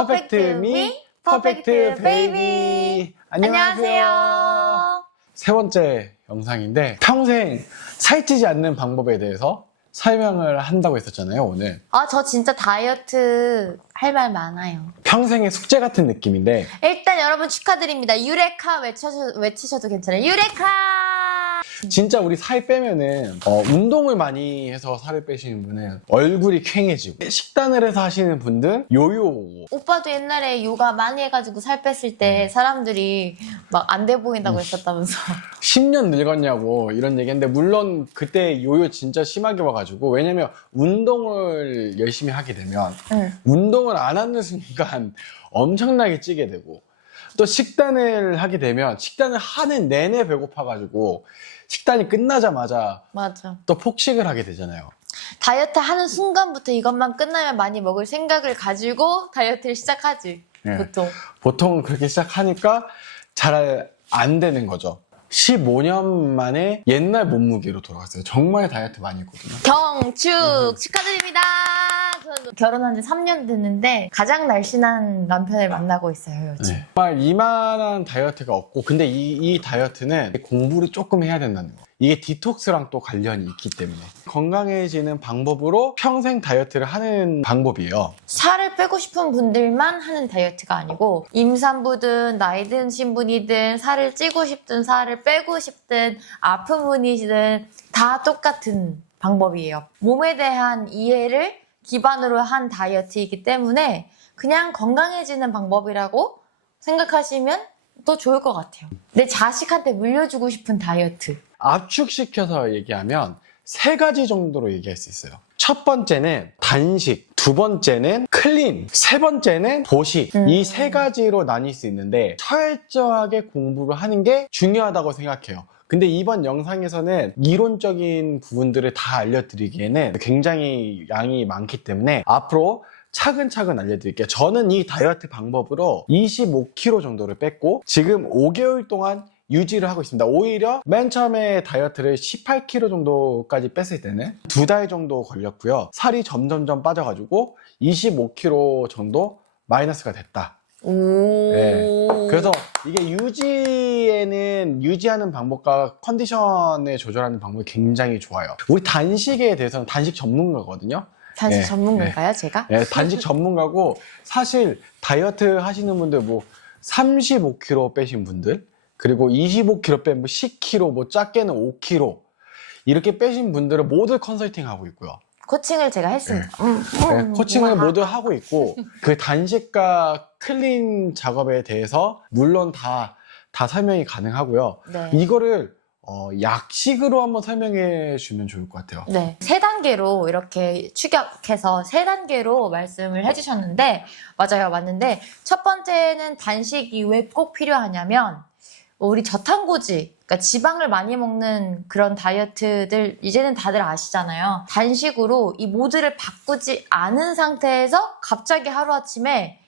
퍼펙트 미, 퍼펙트 베이비. 안녕하세요. 세 번째 영상인데 평생 살찌지 않는 방법에 대해서 설명을 한다고 했었잖아요, 오늘. 저 진짜 다이어트 할 말 많아요. 평생의 숙제 같은 느낌인데 일단 여러분 축하드립니다. 유레카 외치셔도 괜찮아요. 유레카! 진짜 우리 살 빼면은 운동을 많이 해서 살을 빼시는 분은 얼굴이 퀭해지고, 식단을 해서 하시는 분들 요요 오고. 오빠도 옛날에 요가 많이 해가지고 살 뺐을 때 사람들이 막 안 돼 보인다고 했었다면서. 10년 늙었냐고 이런 얘기했는데, 물론 그때 요요 진짜 심하게 와가지고, 왜냐면 운동을 열심히 하게 되면 운동을 안 하는 순간 엄청나게 찌게 되고, 또 식단을 하게 되면 식단을 하는 내내 배고파가지고 식단이 끝나자마자 맞아. 또 폭식을 하게 되잖아요. 다이어트 하는 순간부터 이것만 끝나면 많이 먹을 생각을 가지고 다이어트를 시작하지. 네. 보통. 그렇게 시작하니까 잘 안 되는 거죠. 15년 만에 옛날 몸무게로 돌아갔어요. 정말 다이어트 많이 했거든요. 경축 축하드립니다. 저는 결혼한 지 3년 됐는데 가장 날씬한 남편을 만나고 있어요, 요즘. 네. 정말 이만한 다이어트가 없고, 근데 이 다이어트는 공부를 조금 해야 된다는 거. 이게 디톡스랑 또 관련이 있기 때문에 건강해지는 방법으로 평생 다이어트를 하는 방법이에요. 살을 빼고 싶은 분들만 하는 다이어트가 아니고, 임산부든 나이 드신 분이든 살을 찌고 싶든 살을 빼고 싶든 아픈 분이든 다 똑같은 방법이에요. 몸에 대한 이해를 기반으로 한 다이어트이기 때문에 그냥 건강해지는 방법이라고 생각하시면 더 좋을 것 같아요. 내 자식한테 물려주고 싶은 다이어트. 압축시켜서 얘기하면 세 가지 정도로 얘기할 수 있어요. 첫 번째는 단식, 두 번째는 클린, 세 번째는 보식. 이 세 가지로 나뉠 수 있는데 철저하게 공부를 하는 게 중요하다고 생각해요. 근데 이번 영상에서는 이론적인 부분들을 다 알려드리기에는 굉장히 양이 많기 때문에 앞으로 차근차근 알려드릴게요. 저는 이 다이어트 방법으로 25kg 정도를 뺐고 지금 5개월 동안 유지를 하고 있습니다. 오히려 맨 처음에 다이어트를 18kg 정도까지 뺐을 때는 2달 정도 걸렸고요. 살이 점점점 빠져가지고 25kg 정도 마이너스가 됐다. 오. 네. 그래서 이게 유지하는 방법과 컨디션을 조절하는 방법이 굉장히 좋아요. 우리 단식에 대해서는 단식 전문가거든요. 단식 네, 전문가인가요, 제가? 네, 단식 전문가고, 사실 다이어트 하시는 분들 뭐 35kg 빼신 분들, 그리고 25kg 빼면 10kg, 뭐 작게는 5kg 이렇게 빼신 분들은 모두 컨설팅 하고 있고요. 코칭을 제가 했습니다. 네, 코칭을 모두 하고 있고, 그 단식과 클린 작업에 대해서 물론 다 설명이 가능하고요. 네. 이거를 약식으로 한번 설명해 주면 좋을 것 같아요. 네. 3단계로 이렇게 추격해서 3단계로 말씀을 해주셨는데, 맞아요. 맞는데, 첫 번째는 단식이 왜 꼭 필요하냐면, 우리 저탄고지, 그러니까 지방을 많이 먹는 그런 다이어트들 이제는 다들 아시잖아요. 단식으로 이 모드를 바꾸지 않은 상태에서 갑자기 하루아침에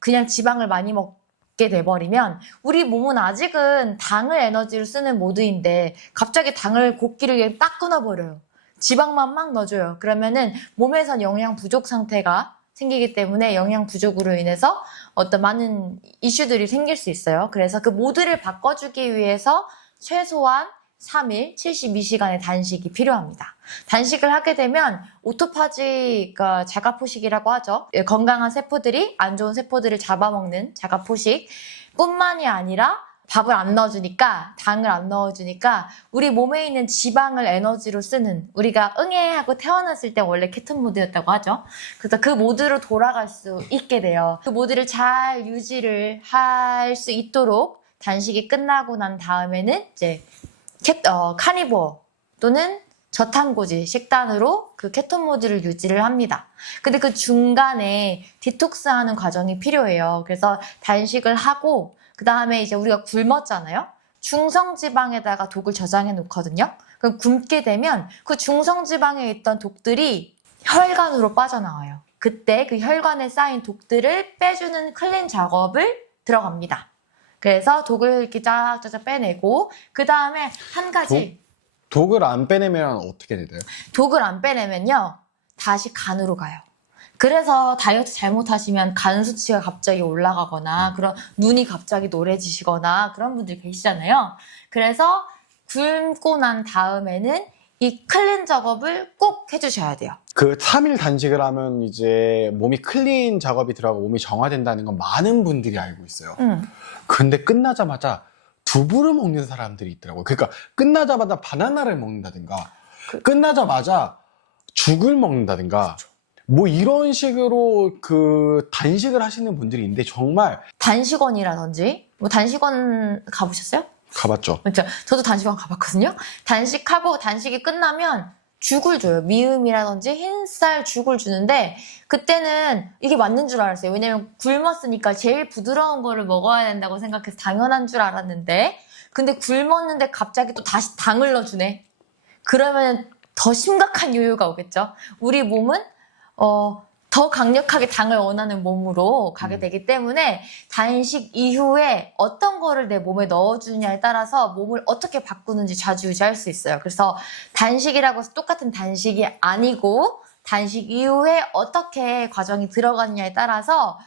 그냥 지방을 많이 먹게 돼버리면 우리 몸은 아직은 당을 에너지로 쓰는 모드인데 갑자기 당을 곡기를 딱 끊어버려요. 지방만 막 넣어줘요. 그러면은 몸에선 영양 부족 상태가 생기기 때문에 영양 부족으로 인해서 어떤 많은 이슈들이 생길 수 있어요. 그래서 그 모드를 바꿔주기 위해서 최소한 3일 72시간의 단식이 필요합니다. 단식을 하게 되면 오토파지가 자가포식이라고 하죠. 건강한 세포들이 안 좋은 세포들을 잡아먹는 자가포식 뿐만이 아니라 밥을 안 넣어주니까, 당을 안 넣어주니까 우리 몸에 있는 지방을 에너지로 쓰는, 우리가 하고 태어났을 때 원래 케톤 모드였다고 하죠. 그래서 그 모드로 돌아갈 수 있게 돼요. 그 모드를 잘 유지를 할 수 있도록 단식이 끝나고 난 다음에는 이제 카니보어 또는 저탄고지 식단으로 그 케톤 모드를 유지를 합니다. 근데 그 중간에 디톡스 하는 과정이 필요해요. 그래서 단식을 하고 그 다음에 이제 우리가 굶었잖아요. 중성지방에다가 독을 저장해 놓거든요. 그럼 굶게 되면 그 중성지방에 있던 독들이 혈관으로 빠져나와요. 그때 그 혈관에 쌓인 독들을 빼주는 클린 작업을 들어갑니다. 그래서 독을 이렇게 쫙쫙 빼내고 그 다음에 한 가지 독을 안 빼내면 어떻게 돼요? 독을 안 빼내면요 다시 간으로 가요. 그래서 다이어트 잘못하시면 간 수치가 갑자기 올라가거나 그런 눈이 갑자기 노래지시거나 그런 분들 계시잖아요. 그래서 굶고 난 다음에는 이 클린 작업을 꼭 해주셔야 돼요. 그 3일 단식을 하면 이제 몸이 클린 작업이 들어가고 몸이 정화된다는 건 많은 분들이 알고 있어요. 근데 끝나자마자 두부를 먹는 사람들이 있더라고요. 그러니까 끝나자마자 바나나를 먹는다든가 끝나자마자 죽을 먹는다든가 뭐 이런 식으로 그 단식을 하시는 분들이 있는데 정말 단식원이라든지 뭐 단식원 가보셨어요? 가봤죠. 그렇죠. 저도 단식원 가봤거든요. 단식하고 단식이 끝나면 죽을 줘요. 미음이라든지 흰쌀 죽을 주는데 그때는 이게 맞는 줄 알았어요. 왜냐면 굶었으니까 제일 부드러운 거를 먹어야 된다고 생각해서 당연한 줄 알았는데 근데 굶었는데 갑자기 또 다시 당을 넣어주네. 그러면 더 심각한 요요가 오겠죠. 우리 몸은 더 강력하게 당을 원하는 몸으로 가게 되기 때문에 단식 이후에 어떤 거를 내 몸에 넣어주냐에 따라서 몸을 어떻게 바꾸는지 좌지우지할 수 있어요. 그래서 단식이라고 해서 똑같은 단식이 아니고 단식 이후에 어떻게 과정이 들어가느냐에 따라서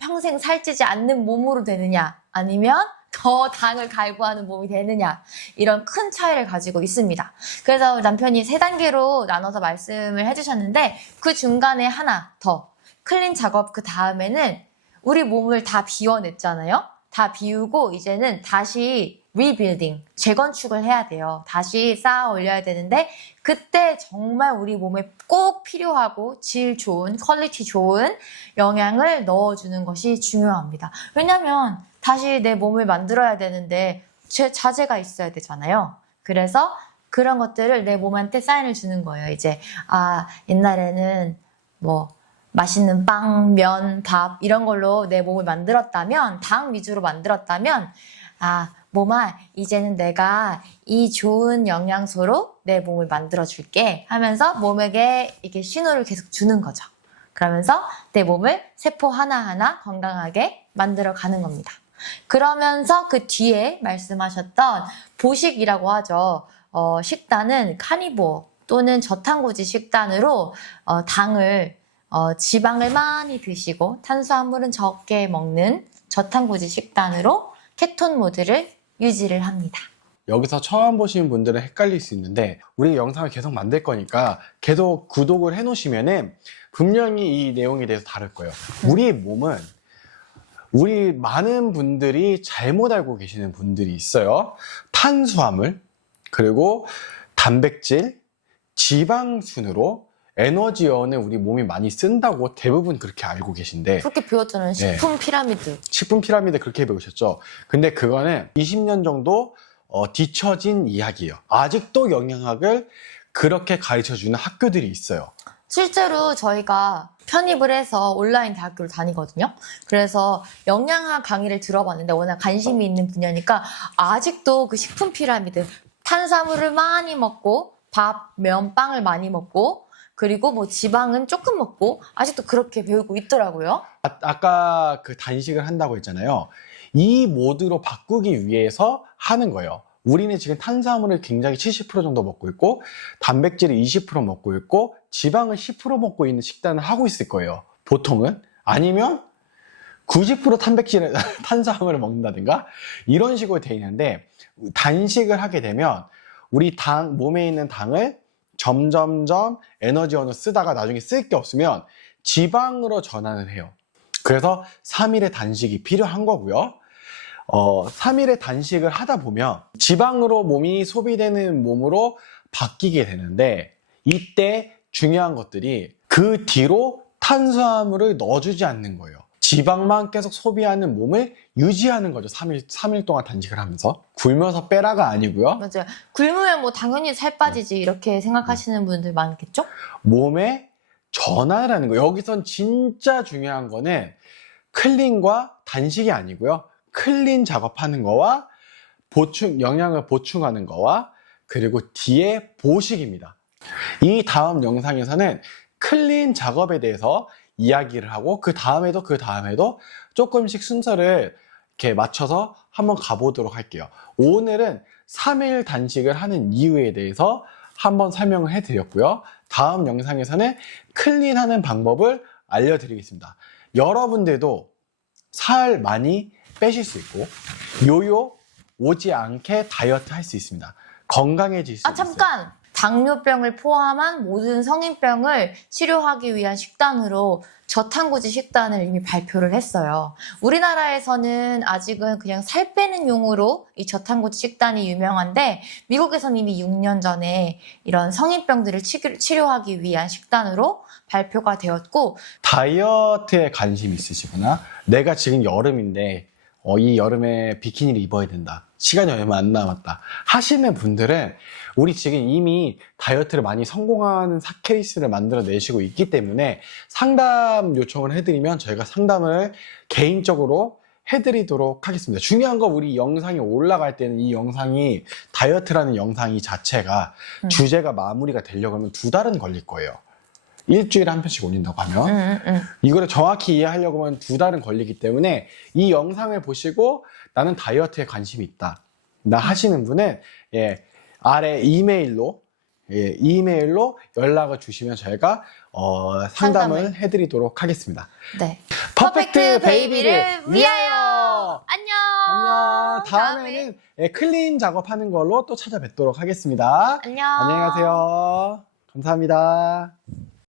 평생 살찌지 않는 몸으로 되느냐 아니면 더 당을 갈구하는 몸이 되느냐 이런 큰 차이를 가지고 있습니다. 그래서 남편이 3단계로 나눠서 말씀을 해주셨는데 그 중간에 하나 더 클린 작업 그 다음에는 우리 몸을 다 비워냈잖아요. 다 비우고 이제는 다시 리빌딩, 재건축을 해야 돼요. 다시 쌓아 올려야 되는데 그때 정말 우리 몸에 꼭 필요하고 질 좋은, 퀄리티 좋은 영양을 넣어주는 것이 중요합니다. 왜냐면 다시 내 몸을 만들어야 되는데 자재가 있어야 되잖아요. 그래서 그런 것들을 내 몸한테 사인을 주는 거예요. 이제 옛날에는 뭐 맛있는 빵, 면, 밥 이런 걸로 내 몸을 만들었다면 당 위주로 만들었다면 몸아 이제는 내가 이 좋은 영양소로 내 몸을 만들어 줄게 하면서 몸에게 이렇게 신호를 계속 주는 거죠. 그러면서 내 몸을 세포 하나하나 건강하게 만들어 가는 겁니다. 그러면서 그 뒤에 말씀하셨던 보식이라고 하죠. 식단은 카니보어 또는 저탄고지 식단으로 지방을 많이 드시고 탄수화물은 적게 먹는 저탄고지 식단으로 케톤 모드를 유지를 합니다. 여기서 처음 보시는 분들은 헷갈릴 수 있는데 우리 영상을 계속 만들 거니까 계속 구독을 해 놓으시면은 분명히 이 내용에 대해서 다룰 거예요. 우리 몸은 우리 많은 분들이 잘못 알고 계시는 분들이 있어요. 탄수화물, 그리고 단백질, 지방 순으로 에너지원을 우리 몸이 많이 쓴다고 대부분 그렇게 알고 계신데 그렇게 배웠잖아요. 식품 피라미드. 식품 피라미드 그렇게 배우셨죠. 근데 그거는 20년 정도 뒤처진 이야기예요. 아직도 영양학을 그렇게 가르쳐주는 학교들이 있어요. 실제로 저희가 편입을 해서 온라인 대학교를 다니거든요. 그래서 영양학 강의를 들어봤는데 워낙 관심이 있는 분야니까 아직도 그 식품 피라미드 탄수화물을 많이 먹고 밥, 면, 빵을 많이 먹고 그리고 뭐 지방은 조금 먹고 아직도 그렇게 배우고 있더라고요. 아까 그 단식을 한다고 했잖아요. 이 모드로 바꾸기 위해서 하는 거예요. 우리는 지금 탄수화물을 굉장히 70% 정도 먹고 있고 단백질을 20% 먹고 있고 지방을 10% 먹고 있는 식단을 하고 있을 거예요. 보통은. 아니면 90% 탄수화물을 먹는다든가 이런 식으로 돼 있는데 단식을 하게 되면 우리 몸에 있는 당을 점점점 에너지원을 쓰다가 나중에 쓸 게 없으면 지방으로 전환을 해요. 그래서 3일의 단식이 필요한 거고요. 3일의 단식을 하다 보면 지방으로 몸이 소비되는 몸으로 바뀌게 되는데 이때 중요한 것들이 그 뒤로 탄수화물을 넣어주지 않는 거예요. 지방만 계속 소비하는 몸을 유지하는 거죠. 3일 동안 단식을 하면서. 굶어서 빼라가 아니고요. 맞아요. 굶으면 뭐 당연히 살 빠지지 이렇게 생각하시는 분들 많겠죠? 몸에 전환을 하는 거예요. 여기선 진짜 중요한 거는 클린과 단식이 아니고요. 클린 작업하는 거와 영양을 보충하는 거와 그리고 뒤에 보식입니다. 이 다음 영상에서는 클린 작업에 대해서 이야기를 하고 그 다음에도 조금씩 순서를 이렇게 맞춰서 한번 가보도록 할게요. 오늘은 3일 단식을 하는 이유에 대해서 한번 설명을 해드렸고요. 다음 영상에서는 클린하는 방법을 알려드리겠습니다. 여러분들도 살 많이 빼실 수 있고 요요 오지 않게 다이어트 할 수 있습니다. 건강해질 수 있어요. 잠깐! 당뇨병을 포함한 모든 성인병을 치료하기 위한 식단으로 저탄고지 식단을 이미 발표를 했어요. 우리나라에서는 아직은 그냥 살 빼는 용으로 이 저탄고지 식단이 유명한데 미국에서는 이미 6년 전에 이런 성인병들을 치료하기 위한 식단으로 발표가 되었고 다이어트에 관심 있으시구나. 내가 지금 여름인데 이 여름에 비키니를 입어야 된다. 시간이 얼마 안 남았다. 하시는 분들은 우리 지금 이미 다이어트를 많이 성공하는 케이스를 만들어 내시고 있기 때문에 상담 요청을 해드리면 저희가 상담을 개인적으로 해드리도록 하겠습니다. 중요한 건 우리 영상이 올라갈 때는 이 영상이 다이어트라는 영상이 자체가 주제가 마무리가 되려고 하면 2달은 걸릴 거예요. 일주일에 한 편씩 올린다고 하면 이거를 정확히 이해하려고 하면 2달은 걸리기 때문에 이 영상을 보시고 나는 다이어트에 관심이 있다 나 하시는 분은 아래 이메일로 연락을 주시면 저희가 상담을 해드리도록 하겠습니다. 네. 퍼펙트 베이비를 위하여! 안녕! 다음에는 클린 작업하는 걸로 또 찾아뵙도록 하겠습니다. 안녕! 안녕히 가세요. 감사합니다.